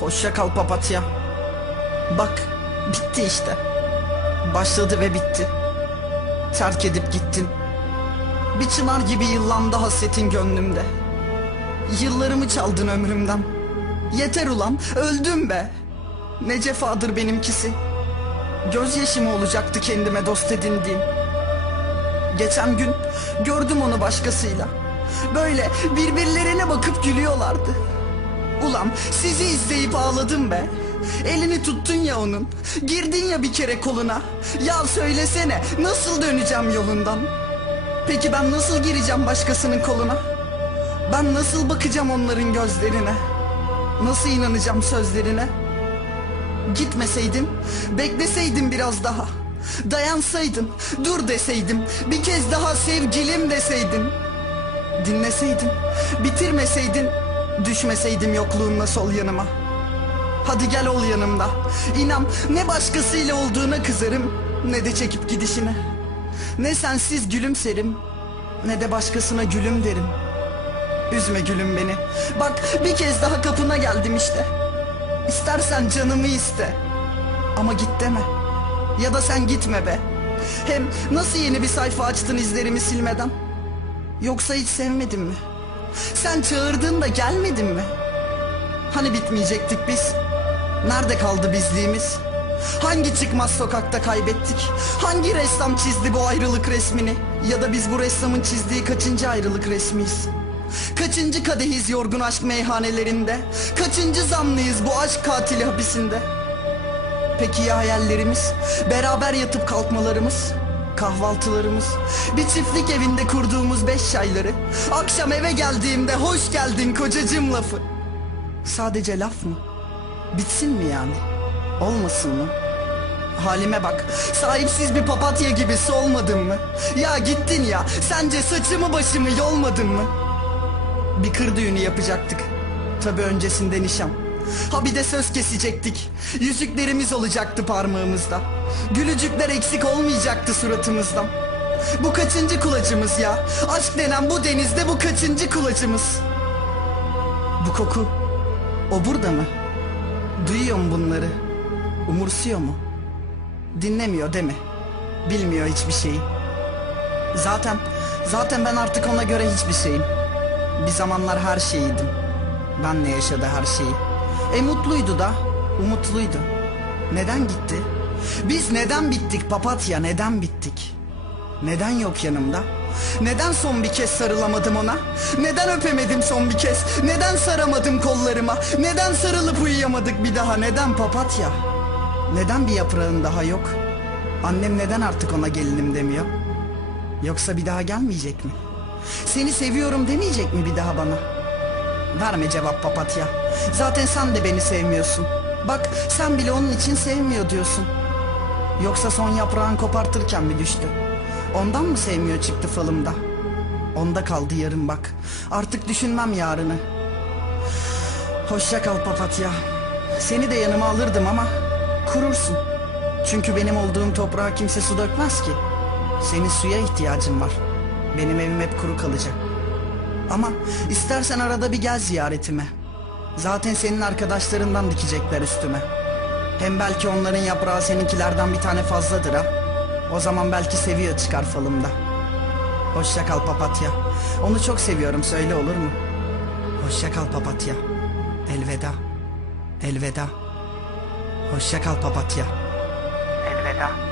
Hoşça kal papatya. Bak bitti işte. Başladı ve bitti. Terk edip gittin. Bir çınar gibi yıllandı hasretin gönlümde. Yıllarımı çaldın ömrümden. Yeter ulan öldüm be. Ne cefadır benimkisi. Gözyaşı mı olacaktı kendime dost edindiğim. Geçen gün gördüm onu başkasıyla. Böyle birbirlerine bakıp gülüyorlardı. Ulan sizi izleyip ağladım be. Elini tuttun ya onun. Girdin ya bir kere koluna. Ya söylesene nasıl döneceğim yolundan? Peki ben nasıl gireceğim başkasının koluna? Ben nasıl bakacağım onların gözlerine? Nasıl inanacağım sözlerine? Gitmeseydin, bekleseydin biraz daha. Dayansaydın, dur deseydim, bir kez daha sevgilim deseydin. Dinleseydin, bitirmeseydin, düşmeseydim yokluğunla sol yanıma. Hadi gel ol yanımda. İnan ne başkasıyla olduğuna kızarım, ne de çekip gidişine. Ne sensiz gülümserim, ne de başkasına gülüm derim. Üzme gülüm beni. Bak bir kez daha kapına geldim işte. İstersen canımı iste. Ama git deme. Ya da sen gitme be. Hem nasıl yeni bir sayfa açtın izlerimi silmeden? Yoksa hiç sevmedin mi? Sen çağırdın da gelmedin mi? Hani bitmeyecektik biz? Nerede kaldı bizliğimiz? Hangi çıkmaz sokakta kaybettik? Hangi ressam çizdi bu ayrılık resmini? Ya da biz bu ressamın çizdiği kaçıncı ayrılık resmiyiz? Kaçıncı kadehiz yorgun aşk meyhanelerinde? Kaçıncı zanlıyız bu aşk katili hapisinde? Peki ya hayallerimiz? Beraber yatıp kalkmalarımız? Kahvaltılarımız? Bir çiftlik evinde kurduğumuz beş çayları? Akşam eve geldiğimde hoş geldin kocacığım lafı? Sadece laf mı? Bitsin mi yani? Olmasın mı? Halime bak Sahipsiz bir papatya gibi solmadın mı? Ya gittin ya Sence saçımı başımı yolmadın mı? Bir kır düğünü yapacaktık Tabi öncesinde nişan Ha bir de söz kesecektik Yüzüklerimiz olacaktı parmağımızda Gülücükler eksik olmayacaktı suratımızdan Bu kaçıncı kulacımız ya Aşk denen bu denizde bu kaçıncı kulacımız Bu koku O burada mı? Duyuyor mu bunları? Umursuyor mu? Dinlemiyor değil mi? Bilmiyor hiçbir şeyi. Zaten, zaten ben artık ona göre hiçbir şeyim. Bir zamanlar her şeyiydim. Benle yaşadı her şeyi. E mutluydu da, umutluydu. Neden gitti? Biz neden bittik papatya, neden bittik? Neden yok yanımda? Neden son bir kez sarılamadım ona? Neden öpemedim son bir kez? Neden saramadım kollarıma? Neden sarılıp uyuyamadık bir daha? Neden papatya? Neden bir yaprağın daha yok? Annem neden artık ona gelinim demiyor? Yoksa bir daha gelmeyecek mi? Seni seviyorum demeyecek mi bir daha bana? Verme cevap papatya. Zaten sen de beni sevmiyorsun. Bak sen bile onun için sevmiyor diyorsun. Yoksa son yaprağın kopartırken mi düştü? Ondan mı sevmiyor çıktı falımda? Onda kaldı yarın bak. Artık düşünmem yarını. Hoşça kal papatya. Seni de yanıma alırdım ama kurursun. Çünkü benim olduğum toprağa kimse su dökmez ki. Senin suya ihtiyacın var. Benim evim hep kuru kalacak. Ama istersen arada bir gel ziyaretime. Zaten senin arkadaşlarından dikecekler üstüme. Hem belki onların yaprağı seninkilerden bir tane fazladır ha. O zaman belki seviyor çıkar falımda. Hoşça kal papatya. Onu çok seviyorum söyle olur mu? Hoşça kal papatya. Elveda. Elveda. Hoşça kal papatya. Elveda.